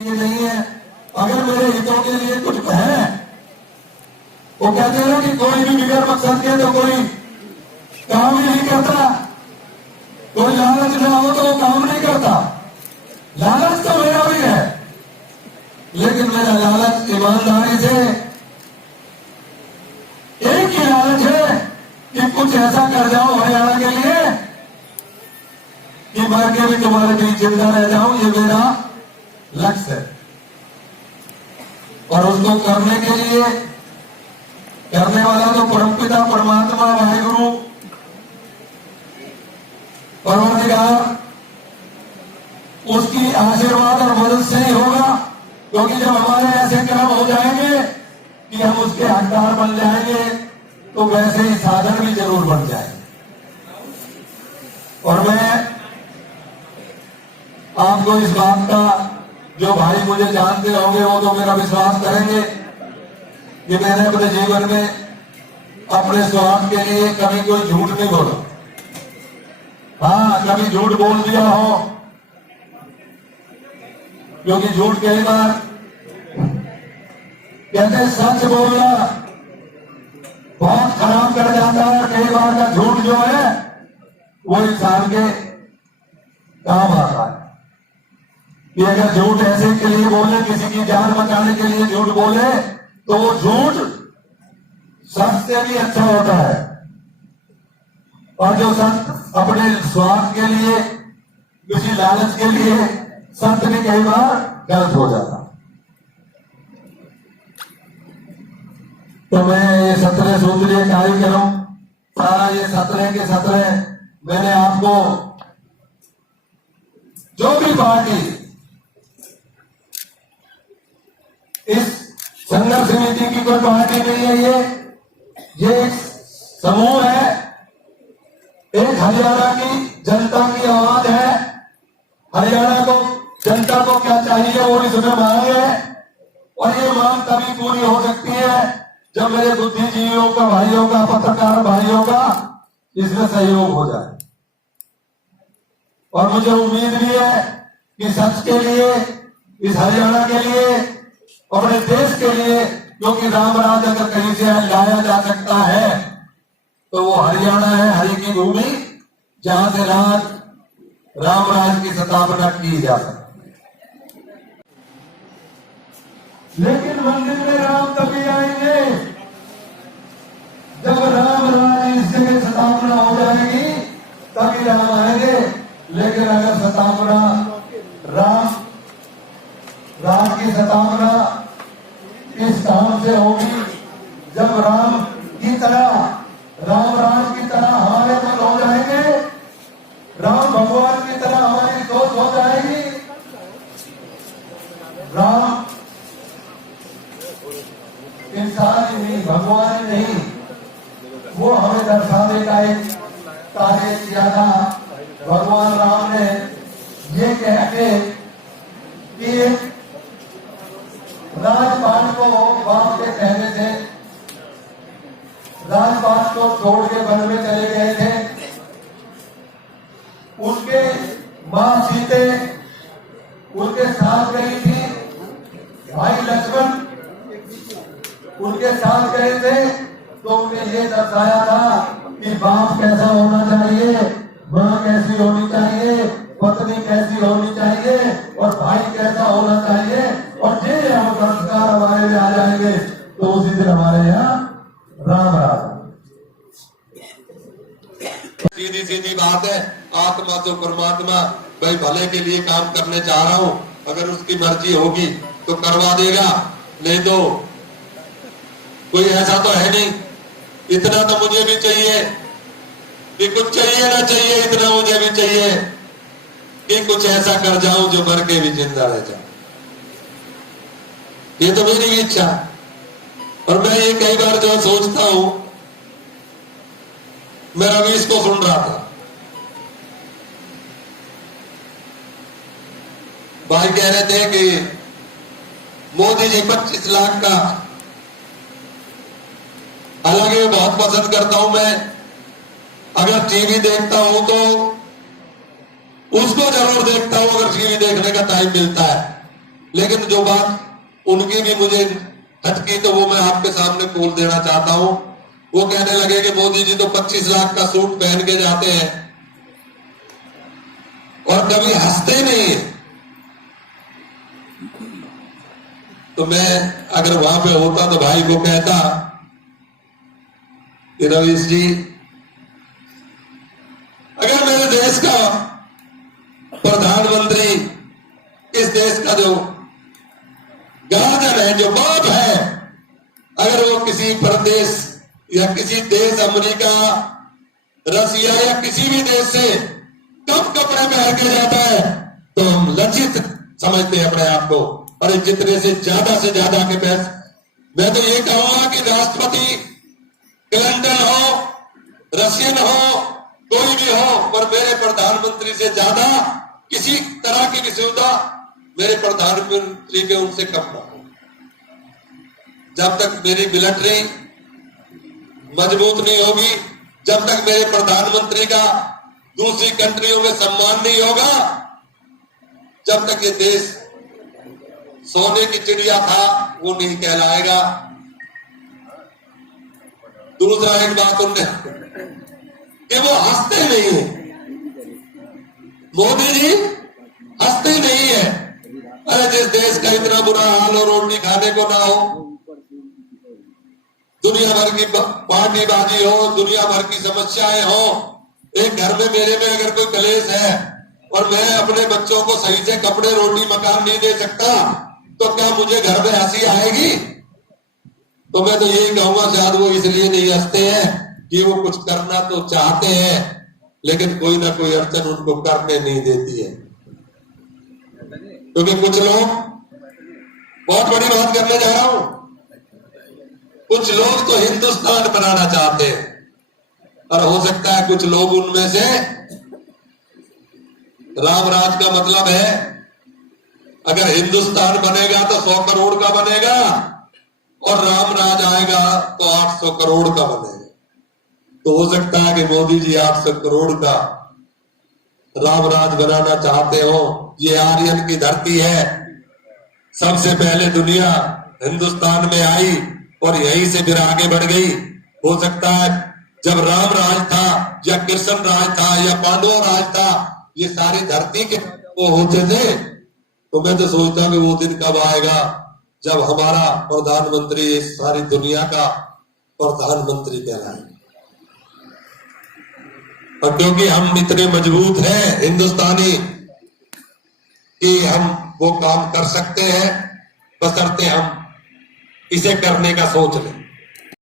ये नहीं है। अगर मेरे हितों के लिए कुछ है, वो कहते हैं कि कोई भी बिगड़ मकसद के तो कोई काम ही नहीं करता, कोई लालच ना हो तो वो काम नहीं करता। लालच तो मेरा भी है, लेकिन मेरा लालच ईमानदारी से एक ही लालच है कि कुछ ऐसा कर जाओ हरियाणा के लिए कि मर के भी तुम्हारे बीच जिंदा रह जाऊं। ये मेरा लक्ष्य है और उसको करने के लिए करने वाला तो परमपिता परमात्मा वाहिगुरु परवरदिगार उसकी आशीर्वाद और मदद से ही होगा। क्योंकि जब हमारे ऐसे कर्म हो जाएंगे कि हम उसके हकदार बन जाएंगे तो वैसे ही साधन भी जरूर बन जाएंगे। और मैं आपको इस बात का, जो भाई मुझे जानते होंगे वो तो मेरा विश्वास करेंगे कि मैंने अपने जीवन में अपने स्वार्थ के लिए कभी कोई झूठ नहीं बोला। हाँ, कभी झूठ बोल दिया हो, क्योंकि झूठ कई बार कहते सच बोलना बहुत खराब कर जाता है। कई बार का झूठ जो है वो इंसान के काम आता है कि अगर झूठ ऐसे के लिए बोले, किसी की जान बचाने के लिए झूठ बोले, तो वो झूठ सच से भी अच्छा होता है। और जो सत्य अपने स्वार्थ के लिए, किसी लालच के लिए सत्य भी कई बार गलत हो जाता। तो मैं ये 17 सूत्रीय कार्यक्रम, सारा ये 17 के 17 मैंने आपको, जो भी पार्टी इस संघर्ष समिति की कोई पार्टी नहीं है, ये एक समूह है, एक हरियाणा की जनता की आवाज है। हरियाणा को, जनता को क्या चाहिए वो इसमें मांग है, और ये मांग तभी पूरी हो सकती है जब मेरे बुद्धिजीवियों का, भाइयों का, पत्रकार भाइयों का इसमें सहयोग हो जाए। और मुझे उम्मीद भी है कि सच के लिए, इस हरियाणा के लिए, अपने देश के लिए, क्योंकि रामराज अगर कहीं से लाया जा सकता है तो वो हरियाणा है, हरि की भूमि, जहां से रामराज की स्थापना की जा सकती है। लेकिन मंदिर में राम तभी आएंगे जब रामराज की स्थापना हो जाएगी, तभी राम आएंगे। लेकिन अगर स्थापना राम की स्थापना इस काम से होगी जब राम की तरह, रामराज की तरह हमारे मन हो जाएंगे, राम भगवान की तरह हमारी सोच हो जाएगी। राम इंसान ही नहीं, भगवान ही नहीं, वो हमें दर्शाने का एक कार्य किया था। भगवान राम ने ये कह के कि राजपाट को बाप के कहने से राजपाट को छोड़ के वन में चले गए थे। उनके मां सीते उनके साथ गई थी, भाई लक्ष्मण उनके साथ गए थे। तो उन्हें ये दर्शाया था कि बाप कैसा होना चाहिए, मां कैसी होनी चाहिए, पत्नी कैसी होनी चाहिए, और भाई कैसा होना चाहिए। और ये हम संस्कार हमारे में आ जाएंगे तो उसी दिन हमारे यहाँ राम राज। सीधी सीधी बात है, आत्मा तो परमात्मा भाई भले के लिए काम करने चाह रहा हूं, अगर उसकी मर्जी होगी तो करवा देगा, नहीं तो कोई ऐसा तो है नहीं। इतना तो मुझे भी चाहिए कि कुछ चाहिए ना चाहिए, इतना मुझे भी चाहिए कि कुछ ऐसा कर जाऊं जो मर के भी जिंदा रह जाऊं। ये तो मेरी भी इच्छा। और मैं ये कई बार जो सोचता हूं, मैं रवीश को सुन रहा था, भाई कह रहे थे कि मोदी जी 25 लाख का, हालांकि बहुत पसंद करता हूं मैं, अगर टीवी देखता हूं तो उसको जरूर देखता हूं अगर टीवी देखने का टाइम मिलता है। लेकिन जो बात उनकी भी मुझे खटकी तो वो मैं आपके सामने खोल देना चाहता हूं। वो कहने लगे कि मोदी जी तो 25 लाख का सूट पहन के जाते हैं और कभी हंसते नहीं है। तो मैं अगर वहां पे होता तो भाई को कहता कि रवीश जी, अगर मेरे देश का प्रधानमंत्री, इस देश का जो गार्जियन है, जो बाप है, अगर वो किसी प्रदेश या किसी देश, अमेरिका, रसिया या किसी भी देश से कम कपड़े पहन के जाता है तो हम लज्जित समझते हैं अपने आप को। और जितने से ज्यादा के पैसे, मैं तो ये कहूंगा कि राष्ट्रपति क्लिंटन हो, रशियन हो, कोई भी हो, पर मेरे प्रधानमंत्री से ज्यादा किसी तरह की भी सुविधा मेरे प्रधानमंत्री के उनसे कम ना हो। जब तक मेरी मिलिट्री मजबूत नहीं होगी, जब तक मेरे प्रधानमंत्री का दूसरी कंट्रियों में सम्मान नहीं होगा, जब तक ये देश सोने की चिड़िया था वो नहीं कहलाएगा। दूसरा एक बात उनने कि वो हंसते नहीं है, मोदी जी हंसते नहीं है। अरे जिस देश का इतना बुरा हाल हो, रोटी खाने को ना हो, दुनिया भर की पार्टीबाजी हो, दुनिया भर की समस्याएं हो, एक घर में मेरे में अगर कोई कलेश है और मैं अपने बच्चों को सही से कपड़े, रोटी, मकान नहीं दे सकता, तो क्या मुझे घर में हंसी आएगी? तो मैं तो यही कहूंगा, शायद वो इसलिए नहीं हंसते हैं कि वो कुछ करना तो चाहते हैं, लेकिन कोई ना कोई अड़चन उनको करने नहीं देती है। क्योंकि कुछ लोग, बहुत बड़ी बात करने जा रहा हूं, कुछ लोग तो हिंदुस्तान बनाना चाहते हैं, और हो सकता है कुछ लोग उनमें से राम राज का मतलब है, अगर हिंदुस्तान बनेगा तो 100 करोड़ का बनेगा और राम राज आएगा तो 800 करोड़ का बनेगा। तो हो सकता है कि मोदी जी 800 करोड़ का राम राज बनाना चाहते हो। ये आर्यन की धरती है, सबसे पहले दुनिया हिंदुस्तान में आई और यहीं से फिर आगे बढ़ गई। हो सकता है जब राम राज था या कृष्ण राज था या पांडव राज था, ये सारी धरती के वो होते थे। तो मैं तो सोचता हूं कि वो दिन कब आएगा जब हमारा प्रधानमंत्री इस सारी दुनिया का प्रधानमंत्री कहलाएगा। और क्योंकि हम इतने मजबूत हैं हिंदुस्तानी कि हम वो काम कर सकते हैं, बशर्ते हम इसे करने का सोच लें।